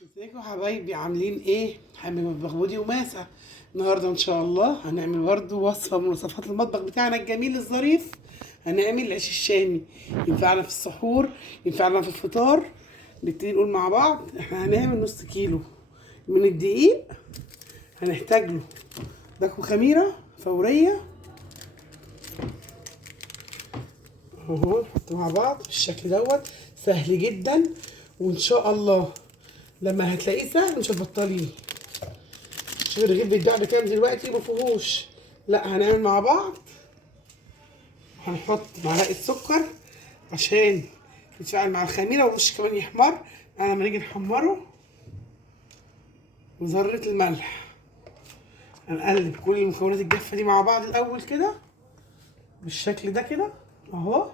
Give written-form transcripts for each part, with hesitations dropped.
ازيكم يا حبايبي؟ عاملين ايه؟ حامي مطبخ بودي وماسة. النهارده ان شاء الله هنعمل برضه وصفه من وصفات المطبخ بتاعنا الجميل الظريف. هنعمل العيش الشامي، ينفعنا في السحور، ينفعنا في الفطار. نبتدي نقول مع بعض. احنا هنعمل نص كيلو من الدقيق، هنحتاج له باكو خميره فوريه اهو. نحط مع بعض بالشكل دوت، سهل جدا، وان شاء الله لما هتلاقيه سهل مش هتبطليه. شوف الرغيف بيتباع بكام دلوقتي؟ مفيهوش. لا، هنعمل مع بعض. هنحط معلقه سكر عشان يتفاعل مع الخميره والوش كمان يحمر لما نيجي نحمره، وذره الملح. هنقلب كل المكونات الجافه دي مع بعض الاول كده بالشكل ده كده اهو.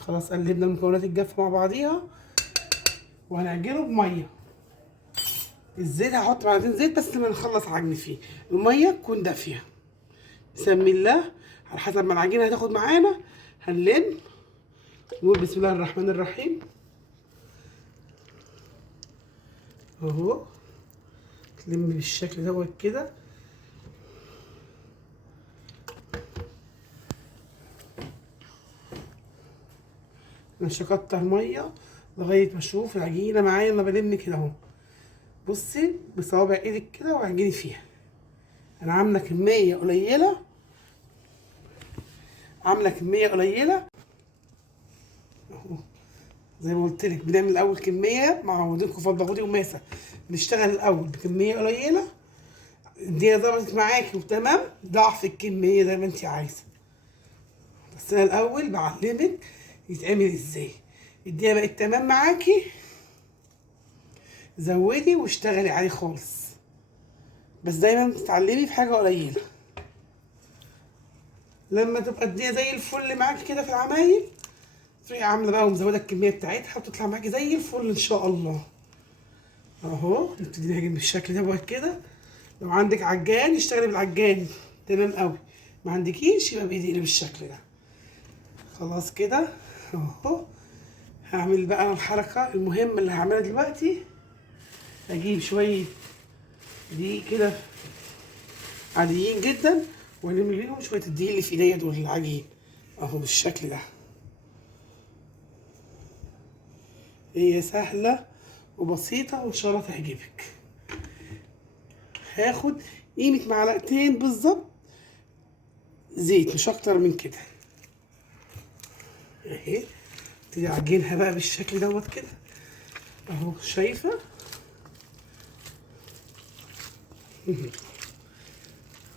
خلاص قلبنا المكونات الجافه مع بعضيها، وهنعجنه بميه. الزيت هحط معلقتين زيت بس لما نخلص عجن فيه، الميه تكون دافيه. بسم الله، على حسب ما العجينه هتاخد معانا هنلم. نقول بسم الله الرحمن الرحيم اهو. تلم بالشكل دوت كده. مش هكتر ميه لغايه ما اشوف العجينه معايا. انا بلم كده اهو، بصي بصوابع ايدك كده وعجني فيها. انا عامله كميه قليله، اهو. زي ما قلت لك بنعمل الاول كميه مع عودينكم في الباغودي وماسه. بنشتغل الاول بكميه قليله، الدنيا ظبطت معاكي وتمام ضعف الكميه زي ما انت عايزه. بس انا الاول بعلمك يتعمل ازاي. الدنيا بقت تمام معاكي، زودي واشتغلي عليه خالص. بس دايما تتعلمي في حاجه قليله. لما تبقى الدنيا زي الفل معاكي كده في العمايل، تروحي عامله بقى ومزوده الكميه بتاعتها وتطلع معاكي زي الفل ان شاء الله. اهو نبتدي نعجن بالشكل ده كده. لو عندك عجان اشتغلي بالعجان تمام قوي، ما عندكيش يبقى بايدينا بالشكل ده. خلاص كده اهو. هعمل بقى الحركه المهمه اللي هعملها دلوقتي. اجيب شويه دقيق كده عاديين جدا، والم بيهم شويه الدقيق اللي في ايديا دول العجين اهو بالشكل ده. هي سهله وبسيطه وان شاء الله تعجبك. هاخد قيمه معلقتين بالظبط زيت، مش اكتر من كده اهي. ابتدي اعجنها بقى بالشكل دوت كده اهو، شايفه؟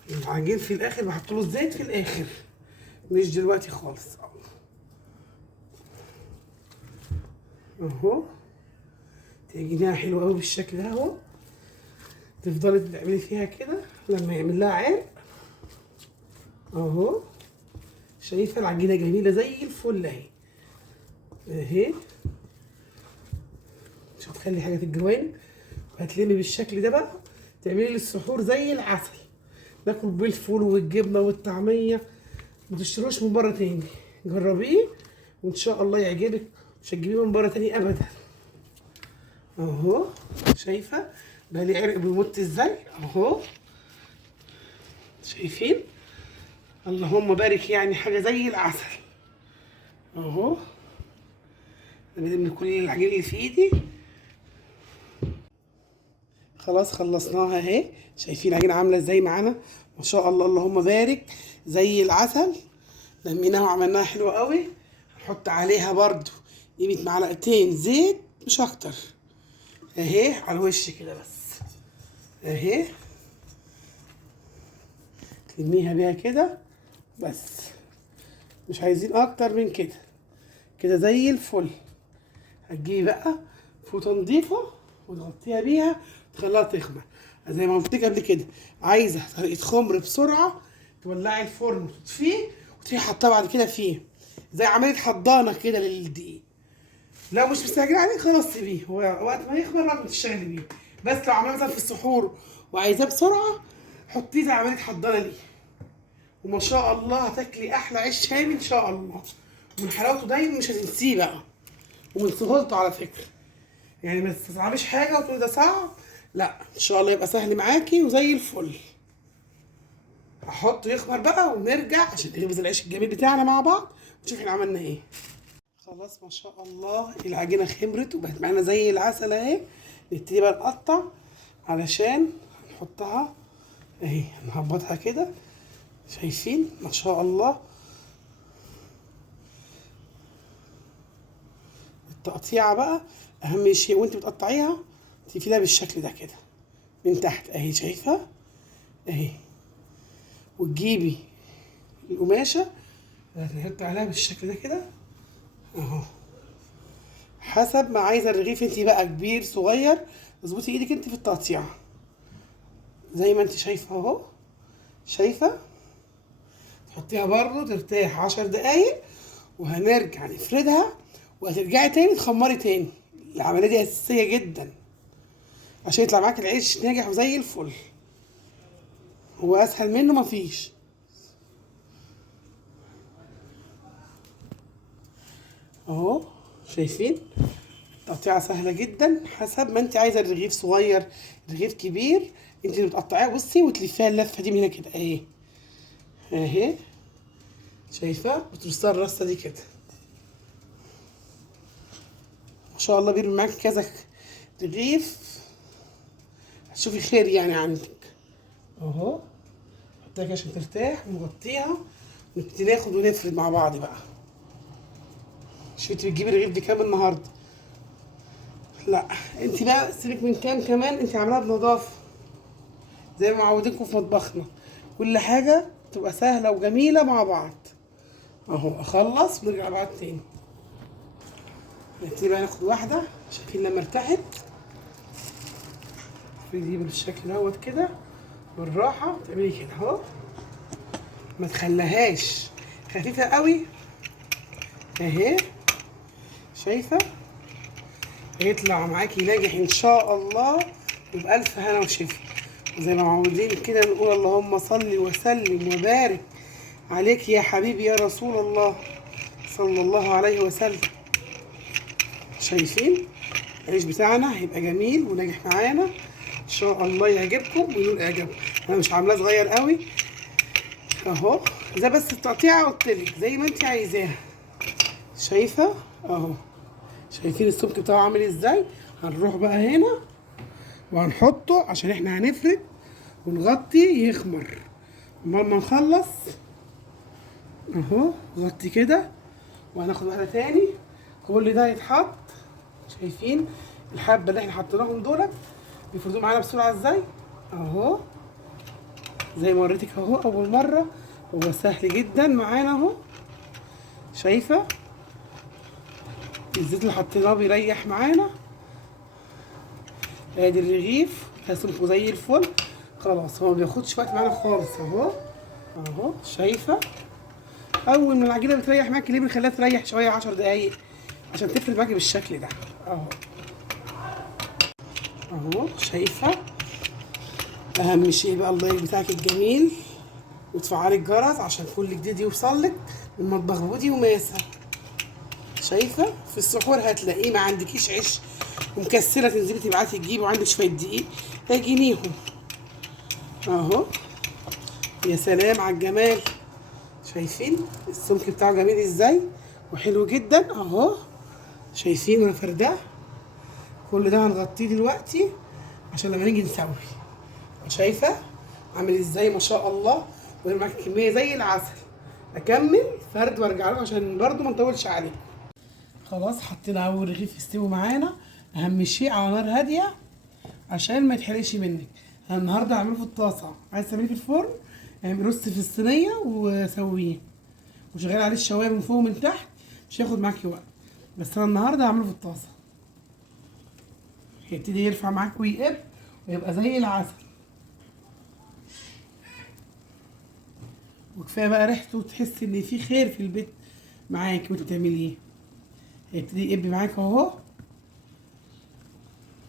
العجين في الاخر بحط له الزيت في الاخر، مش دلوقتي خالص اهو. تعجنيها حلو قوي بالشكل ده اهو. تفضلي تعملي فيها كده لما يعمل لها عرق اهو. شايفه العجينه جميله زي الفل اهي. مش هتخلي حاجه الجوانب، وهتلمي بالشكل ده بقى. تعملي للسحور زي العسل، ناكل بالفول والجبنه والطعميه. ما تشتروش من بره تاني، جربيه وان شاء الله يعجبك. مش هتجيبيه من بره تاني ابدا اهو. شايفه بقى لي عرق بيموت ازاي اهو؟ شايفين؟ اللهم بارك، يعني حاجه زي العسل اهو. انا بلم كل العجين اللي في ايدي. خلاص خلصناها اهي. شايفين العجينه عامله ازاي معانا؟ ما شاء الله اللهم بارك، زي العسل. لميناها وعملناها حلوه قوي. هنحط عليها برضو قيمه معلقتين زيت مش اكتر اهي على الوش كده بس اهي. تلميها بيها كده بس، مش عايزين اكتر من كده. كده زي الفل. هتجيبي بقى فوطه نضيفه وتغطيها بيها تخليها تخمر. زي ما قلت لك قبل كده، عايزه طريقه خمر بسرعه، تولعي الفرن وتطفيه وتروحي حاطاه بعد كده فيه زي عمليه حضانه كده للدقيق. لو مش مستعجله عليه خلاص سيبيه، هو وقت ما يخمر لازم تشتغلي بيه. بس لو عاملاه مثلا في السحور وعايزاه بسرعه، حطيه زي عمليه حضانه ليه. وما شاء الله هتاكلي احلى عيش شامي ان شاء الله. ومن حلاوته دايما مش هتنسيه بقى، ومن سهولته على فكره. يعني ما تستصعبيش حاجه وتقولي ده صعب، لا ان شاء الله يبقى سهل معاكي وزي الفل. هحطه يخمر بقى ونرجع عشان نخبز العيش الجميل بتاعنا مع بعض ونشوف احنا عملنا ايه. خلاص ما شاء الله العجينه خمرت وبقت معانا زي العسل اهي. نبتدي بقى نقطع علشان نحطها اهي، نهبطها كده. شايفين ما شاء الله التقطيعه بقى اهم شيء، وانت بتقطعيها تقفليها بالشكل ده كده من تحت اهي، شايفه اهي. وتجيبي القماشه هتحط عليها بالشكل ده كده اهو، حسب ما عايزه الرغيف انت بقى، كبير صغير. اظبطي ايدك انت في التقطيعه زي ما انت شايفه اهو. شايفه تحطيها برضو ترتاح 10 دقايق وهنرجع نفردها، وهترجعي تاني تخمري تاني. العمليه دي اساسيه جدا عشان يطلع معاك العيش ناجح وزي الفل، هو اسهل منه مفيش. اهو شايفين تقطيعه سهله جدا، حسب ما انت عايزه الرغيف صغير رغيف كبير. انت اللي بتقطعيها بصي وتلفيها اللفه دي من هنا كده اهي اهي، شايفه بترصها الرصه دي كده. ما شاء الله بيرمي معاكي كذا رغيف، هتشوفي خير يعني عندك اهو. حطيها كده عشان ترتاح ونغطيها ونبتدي ناخد ونفرد مع بعض بقى. شوفي انت بتجيبي الرغيف دي كام النهارده؟ لا انت بقى سيبك من كام، كمان انت عاملاها بنظافه زي ما معودينكم في مطبخنا، كل حاجه تبقى سهله وجميله مع بعض. اهو اخلص ونرجع لبعض تاني. نبتدي بقى ناخد واحده، شايفين لما ارتاحت تجيبي بالشكل دوت كده بالراحه، تعملي كده اهو، ما تخليهاش خفيفه قوي اهي. شايفه هيطلع معاكي ناجح ان شاء الله وبألف هنا وشفا. زي ما معودين كده نقول اللهم صل وسلم وبارك عليك يا حبيبي يا رسول الله صلى الله عليه وسلم. شايفين العيش بتاعنا هيبقى جميل وناجح معانا ان شاء الله، يعجبكم ويقول اعجابكم. انا مش عاملاه صغير قوي اهو، ده بس التقطيعه قلتلك زي ما انت عايزاها. شايفه اهو، شايفين السمك بتاعه عامل ازاي. هنروح بقى هنا وهنحطه عشان احنا هنفرد ونغطي يخمر. لما نخلص اهو غطي كده، وهناخد واحده تاني كل ده يتحط. شايفين الحبه اللي احنا حطيناهم دولت بيفردوا معانا بسرعه ازاي اهو، زي ما وريتك اهو اول مره. هو سهل جدا معانا اهو، شايفه الزيت اللي حطيناه بيريح معانا. ادي الرغيف هسلقه زي الفل خلاص، هو ما بياخدش وقت معانا خالص اهو اهو. شايفه اول ما العجينه بتريح معاكي ليه بنخليها تريح شويه 10 دقايق عشان تفرد معاكي بالشكل ده اهو اهو. شايفه اهم شيء بقى اللايك بتاعك الجميل وتفعلي الجرس عشان كل جديد يوصلك من مطبخ بودي وماسه. شايفه في السحور هتلاقيه ما عندكيش عيش ومكسله تنزلي تبعتي تجيبي وعندك شويه دقيق تجينيهم اهو. يا سلام على الجمال، شايفين السمك بتاعه جميل ازاي وحلو جدا اهو. شايفين انا فرداه كل ده هنغطيه دلوقتي عشان لما نيجي نسوي. شايفه عامل ازاي ما شاء الله، وهنا معاكي كميه زي العسل. اكمل فرد وارجع لكم عشان برضو ما نطولش عليكم. خلاص حطينا اول رغيف يستوي معانا، اهم شيء على نار هاديه عشان ما يتحرقش منك. انا النهارده هعمله في الطاسه، عايز تعمليه في الفرن اعملي رز في الصينيه وسويه وشغال عليه الشوايه من فوق ومن تحت، مش هياخد معاكي وقت. بس انا النهارده هعمله في الطاسه، هيبتدي يرفع معاك ويقب ويبقى زي العسل. وكفايه بقى ريحته وتحسي ان في خير في البيت معاكي وانت بتعمليه. هيبتدي يقب معاك اهو،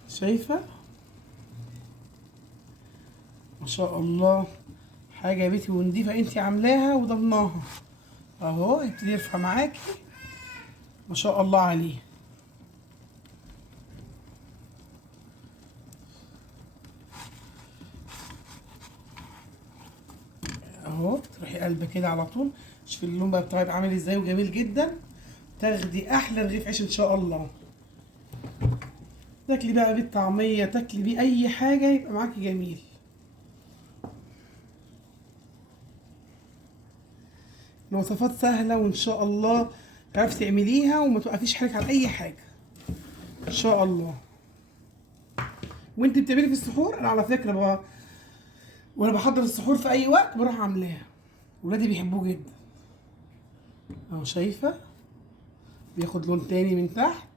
شايفه ما شاء الله حاجه بيتي ونضيفه انت عاملاها وضمناها اهو. هيبتدي يرفع معاكي ما شاء الله عليه. اهو تروحي قلبه كده على طول. شوفي اللون بقى بتاعه يبقى عامل ازاي وجميل جدا. تاخدي احلى رغيف عيش ان شاء الله. تاكلي بقى بيه طعميه، تاكلي بيه اي حاجه، يبقى معاكي جميل. الوصفات سهله وان شاء الله تعرفي تعمليها وما توقفيش حالك على اي حاجه ان شاء الله. وانت بتعملي في السحور، انا على فكره بقى وانا بحضر السحور في اي وقت بروح عاملاها، ولادي بيحبوه جدا. اهو شايفه بياخد لون تاني من تحت،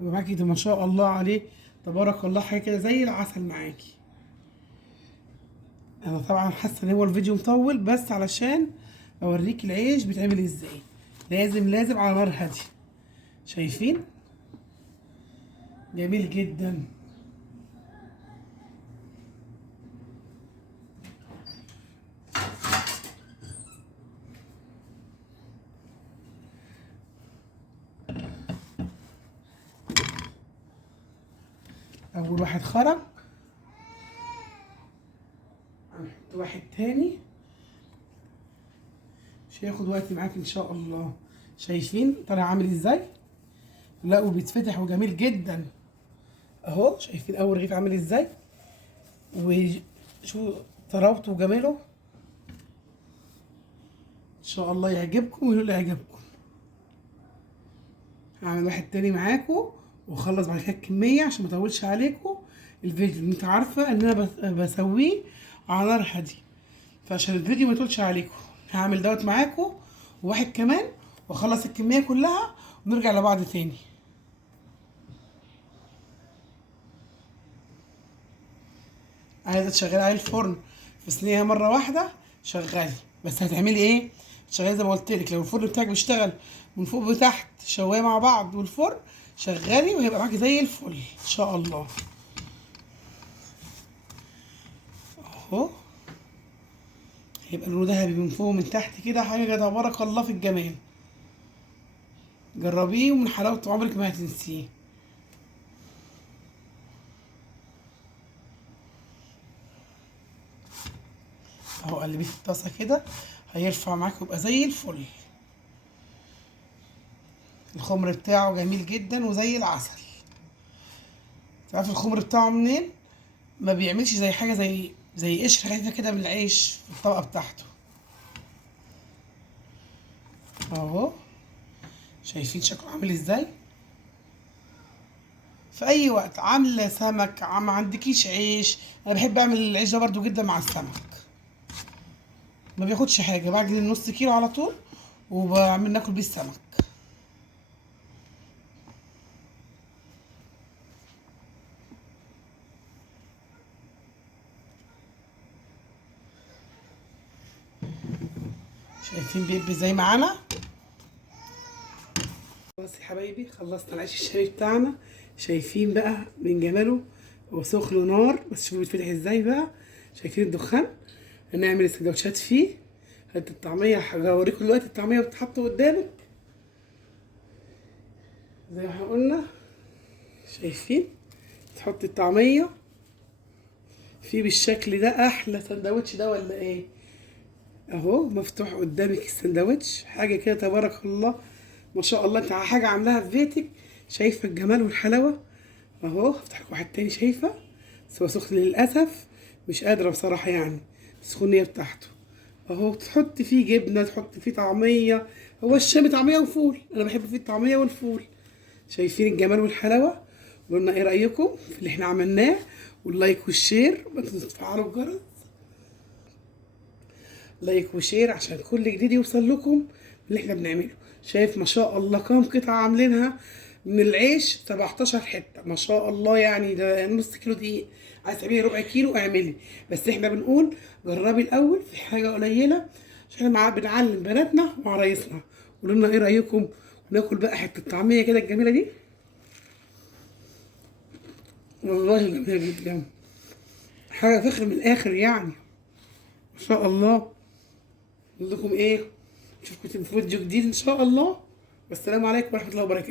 يبقى معاكي ده ما شاء الله عليه تبارك الله حاجه كده زي العسل معاكي. انا طبعا حاسه ان هو الفيديو مطول، بس علشان اوريك العيش بيتعمل ازاي. لازم على نار هاديه. شايفين جميل جدا. اول واحد خرج، هنحط واحد تاني مش هياخد وقت معاك ان شاء الله. شايفين طالع عامل ازاي؟ لا وبيتفتح وجميل جدا. اهو شايفين اول رغيف عامل ازاي، وشو طراوته وجماله. ان شاء الله يعجبكم ويقول يعجبكم. هعمل واحد تاني معاكم واخلص بعد كده الكميه عشان ما اطولش عليكم الفيديو. انت عارفه ان انا بسويه على نار هاديه، فعشان الفيديو ما يطولش عليكم هعمل دوت معاكم وواحد كمان واخلص الكميه كلها ونرجع لبعض تاني. عايزه تشغلي عليه الفرن في صينيه مره واحده شغلي، بس هتعملي ايه؟ شغالي زي ما قلت لك. لو الفرن بتاعك بيشتغل من فوق وتحت شوايه مع بعض والفرن شغالي وهيبقى معاكي زي الفل ان شاء الله. اهو هيبقى لونه ذهبي من فوق ومن تحت كده، حاجه تبارك الله في الجمال. جربيه ومن حلاوته عمرك ما هتنسيه. اهو قلبيه في الطاسه كده هيرفع معاك ويبقى زي الفل. الخمر بتاعه جميل جدا وزي العسل. تعرف الخمر بتاعه منين؟ ما بيعملش زي حاجه زي قشر خفيفه كده من العيش في الطبقه بتاعته. اهو شايفين شكله عامل ازاي؟ في اي وقت عامله سمك ما عندكيش عيش، انا بحب اعمل العيش ده برضو جدا مع السمك. ما بياخدش حاجه، بعجن نص كيلو على طول وبعمل ناكل بيه السمك. شايفين بيبي زي معانا. خلاص يا حبايبي خلصنا العيش الشامي بتاعنا. شايفين بقى من جماله هو سخن نار، بس شوفوا بيتفتح ازاي بقى. شايفين الدخان؟ هنعمل السندوتشات فيه. هات الطعميه، هوريكم دلوقتي الطعميه بتتحط قدامك زي ما احنا قلنا. شايفين تحط الطعميه فيه بالشكل ده. احلى سندوتش ده ولا ايه؟ اهو مفتوح قدامك السندوتش، حاجه كده تبارك الله ما شاء الله. انت حاجه عاملاها في بيتك. شايفه الجمال والحلاوه؟ اهو هفتح لك واحد تاني. شايفه بس هو سخن للاسف، مش قادره بصراحه يعني السخونيه بتاعته. اهو تحط فيه جبنه، تحط فيه طعميه. هو الشامي طعميه وفول، انا بحب فيه الطعميه والفول. شايفين الجمال والحلاوه؟ قولنا ايه رايكم في اللي احنا عملناه، واللايك والشير ما تنسوا تفعلوا الجرس. لايك وشير عشان كل جديد يوصل لكم اللي احنا بنعمله. شايف ما شاء الله كام قطعه عاملينها من العيش؟ 17 حته ما شاء الله. يعني ده نص كيلو دقيق. عايز تعملي ربع كيلو اعملي، بس احنا بنقول جربي الاول في حاجه قليله عشان احنا بنعلم بناتنا وعرايسنا. قولوا لنا ايه رايكم، وناكل بقى حته الطعميه كده الجميله دي. والله جميله جدا، حاجه فخر من الاخر يعني ما شاء الله. نقول لكم ايه، اشوفكم في فيديو جديد ان شاء الله. والسلام عليكم ورحمه الله وبركاته.